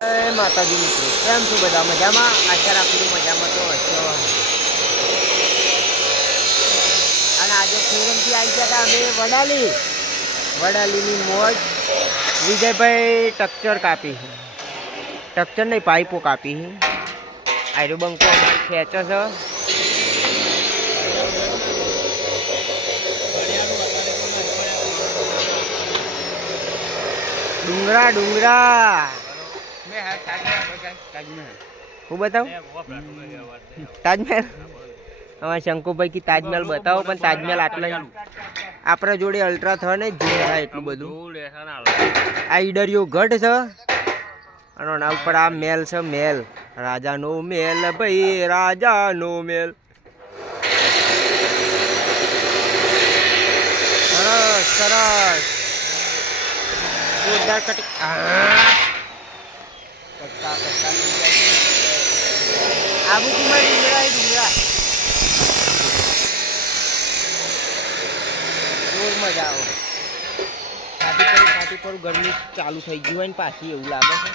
જય માતાજી મિત્રો, કેમ છો બધા? મજામાં? આશા રાખું મજામાં તો હશો. અને આજે ફેરમથી આવી ગયા હતા અમે વડાલીની મોજ. વિજયભાઈ ટક્ચર કાપી, ટક્ચર નહીં પાઇપો કાપી. આયરો બંકો ખેંચો છો. ડુંગરા ડુંગરા હું બતાવું તાજમહેલ. અમારે શંકુભાઈ કી તાજમહેલ બતાવો, પણ તાજમહેલ આટલા આપણા જોડે અલ્ટ્રા થવા ને જે થાય એટલું બધું. આ ઈડરિયો ગઢ છે અને એના ઉપર આ મેલ છે, મેલ રાજાનો મેલ ભાઈ, રાજાનો મેલ. સરસ સરસ જોરદાર કટિંગ. આબુજીમાં ડુંગરા ડુંગરા જોર મજા આવે. ખાટી પર ગરમી ચાલુ થઈ ગઈ હોય ને પાછી એવું લાગે છે.